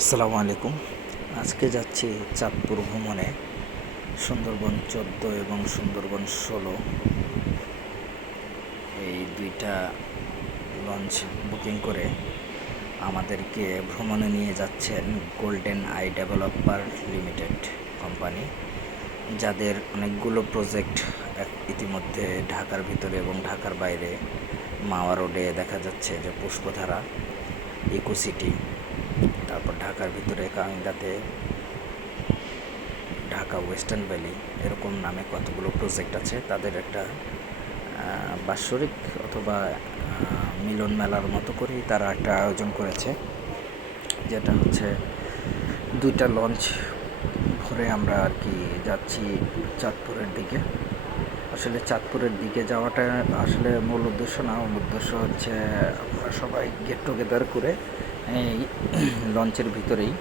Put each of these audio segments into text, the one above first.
আসসালামু আলাইকুম। আজকে যাচ্ছি চাঁদপুর ভ্রমণে। সুন্দরবন 14 এবং সুন্দরবন 16 এই দুইটা লঞ্চ বুকিং করে আমাদেরকে ভ্রমণে নিয়ে যাচ্ছেন golden I developer limited company, যাদের অনেকগুলো প্রজেক্ট ইতিমধ্যে ঢাকার ভিতরে এবং ঢাকার বাইরে। মাওয়া রোডে দেখা যাচ্ছে যে পুষ্পধারা, ইকো সিটি, তারপর ঢাকার ভিতরে কামিন্দাতে ঢাকা ওয়েস্টার্ন ভ্যালি, এরকম নামে কতগুলো প্রজেক্ট আছে। তাদের একটা বাৎসরিক অথবা মিলন মেলার মতো করেই তারা একটা আয়োজন করেছে, যেটা হচ্ছে দুইটা লঞ্চ ভরে আমরা আর কি যাচ্ছি চাঁদপুরের দিকে। আসলে চাঁদপুরের দিকে যাওয়াটা আসলে মূল উদ্দেশ্য না, মূল উদ্দেশ্য হচ্ছে আমরা সবাই গেট টুগেদার করে এই লঞ্চের ভিতরেই,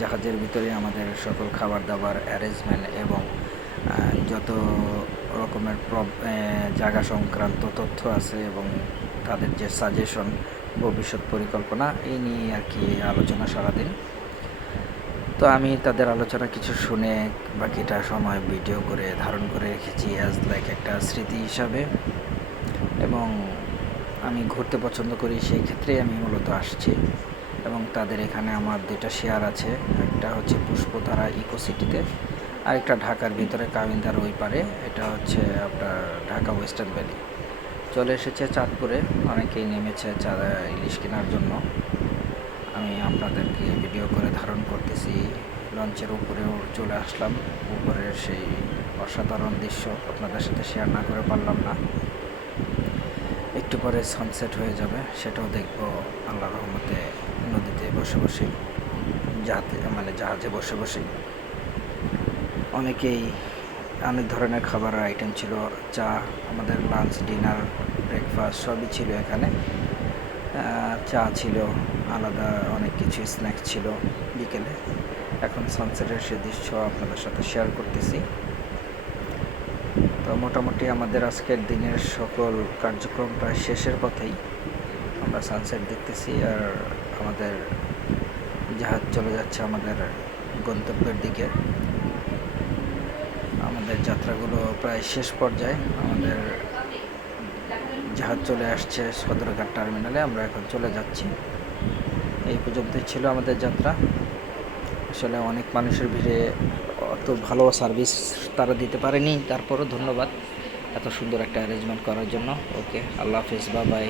জাহাজের ভিতরে আমাদের সকল খাবার দাবার অ্যারেঞ্জমেন্ট এবং যত রকমের জায়গা সংক্রান্ত তথ্য আছে এবং তাদের যে সাজেশন, ভবিষ্যৎ পরিকল্পনা, এই নিয়ে আর কি আলোচনা সারাদিন। তো আমি তাদের আলোচনা কিছু শুনে বাকিটা সময় ভিডিও করে ধারণ করে রেখেছি অ্যাজ লাইক একটা স্মৃতি হিসাবে। এবং আমি ঘুরতে পছন্দ করি, সেই ক্ষেত্রেই আমি মূলত আসছি। এবং তাদের এখানে আমার দুইটা শেয়ার আছে, একটা হচ্ছে পুষ্পধারা ইকো সিটিতে, আর একটা ঢাকার ভিতরে কামিন্দার ওই পারে, এটা হচ্ছে আপনার ঢাকা ওয়েস্টার্ন ভ্যালি। চলে এসেছে চাঁদপুরে, অনেকেই নেমেছে ইলিশ কেনার জন্য। আমি আপনাদেরকে ভিডিও করে ধারণ করতেছি। লঞ্চের উপরেও চলে আসলাম, উপরের সেই অসাধারণ দৃশ্য আপনাদের সাথে শেয়ার না করে পারলাম না। একটু পরে সানসেট হয়ে যাবে, সেটাও দেখব আল্লাহর রহমতে। নদীতে বসে বসে, জাহাজে বসে বসে অনেকেই অনেক ধরনের খাবারের আইটেম ছিল, চা, আমাদের লাঞ্চ, ডিনার, ব্রেকফাস্ট সবই ছিল এখানে। চা ছিল, আলাদা অনেক কিছু স্ন্যাক্স ছিল বিকেলে। এখন সানসেটের সে দৃশ্য আপনাদের সাথে শেয়ার করতেছি। তো মোটামুটি আমাদের আজকের দিনের সকল কার্যক্রম প্রায় শেষের পথেই। আমরা সানসেট দেখতেছি আর আমাদের জাহাজ চলে যাচ্ছে আমাদের গন্তব্যের দিকে। আমাদের যাত্রাগুলো প্রায় শেষ পর্যায়ে। আমাদের জাহাজ চলে আসছে সদরঘাট টার্মিনালে, আমরা এখন চলে যাচ্ছি। এই পর্যন্তই ছিল আমাদের যাত্রা। আসলে অনেক মানুষের ভিড়ে অত ভালো সার্ভিস তারা দিতে পারেনি, তারপরও ধন্যবাদ এত সুন্দর একটা অ্যারেঞ্জমেন্ট করার জন্য। ওকে, আল্লাহ হাফিজ, বাই বাই।